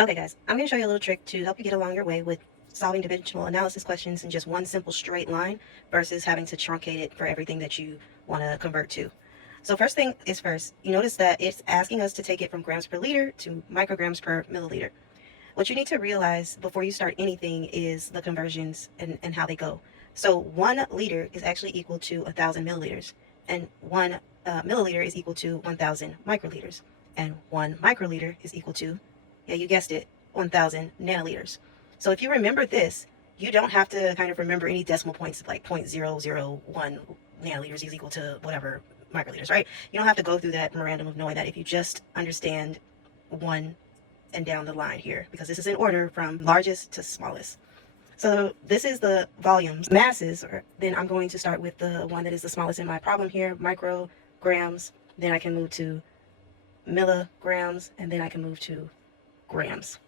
Okay guys, I'm going to show you a little trick to help you get along your way with solving dimensional analysis questions in just one simple straight line versus having to truncate it for everything that you want to convert to. So first thing is first, you notice that it's asking us to take it from grams per liter to micrograms per milliliter. What you need to realize before you start anything is the conversions and how they go. So 1 liter is actually equal to 1,000 milliliters, and 1 milliliter is equal to 1,000 microliters, and 1 microliter is equal to, yeah, you guessed it, 1,000 nanoliters. So if you remember this, you don't have to kind of remember any decimal points like 0.001 nanoliters is equal to whatever microliters, right? You don't have to go through that memorandum of knowing that if you just understand one and down the line here, because this is in order from largest to smallest. So this is the volumes, masses, or then I'm going to start with the one that is the smallest in my problem here, micrograms. Then I can move to milligrams, and then I can move to grams.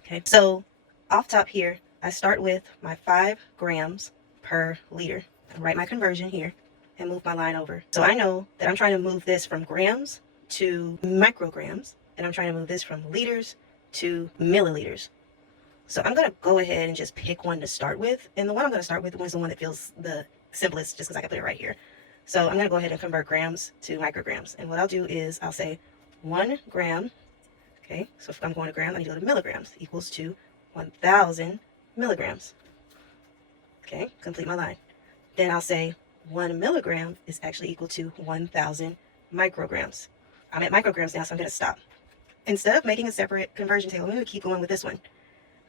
Okay, so off top here, I start with my 5 grams per liter. I write my conversion here and move my line over. So I know that I'm trying to move this from grams to micrograms, and I'm trying to move this from liters to milliliters. So I'm going to go ahead and just pick one to start with. And the one I'm going to start with is the one that feels the simplest, just because I can put it right here. So I'm going to go ahead and convert grams to micrograms. And what I'll do is I'll say 1 gram. Okay, so if I'm going to grams, I need to go to milligrams, equals to 1,000 milligrams. Okay, complete my line. Then I'll say 1 milligram is actually equal to 1,000 micrograms. I'm at micrograms now, so I'm going to stop. Instead of making a separate conversion table, I'm going to keep going with this one.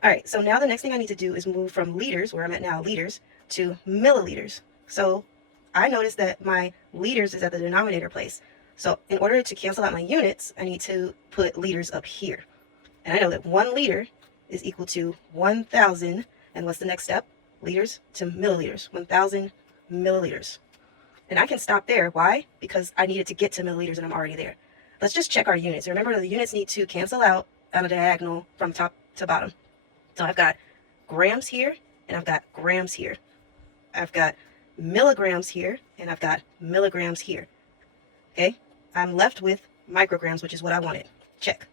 All right, so now the next thing I need to do is move from liters, where I'm at now, liters, to milliliters. So I noticed that my liters is at the denominator place. So in order to cancel out my units, I need to put liters up here. And I know that 1 liter is equal to 1,000, and what's the next step? Liters to milliliters, 1,000 milliliters. And I can stop there. Why? Because I needed to get to milliliters and I'm already there. Let's just check our units. Remember, the units need to cancel out on a diagonal from top to bottom. So I've got grams here, and I've got grams here. I've got milligrams here, and I've got milligrams here. Okay, I'm left with micrograms, which is what I wanted. Check.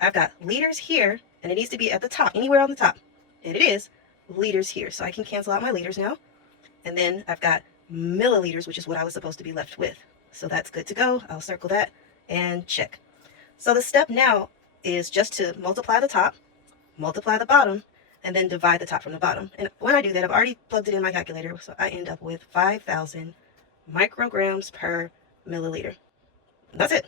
I've got liters here, and it needs to be at the top, anywhere on the top. And it is liters here. So I can cancel out my liters now. And then I've got milliliters, which is what I was supposed to be left with. So that's good to go. I'll circle that and check. So the step now is just to multiply the top, multiply the bottom, and then divide the top from the bottom. And when I do that, I've already plugged it in my calculator, so I end up with 5,000 micrograms per milliliter. That's it.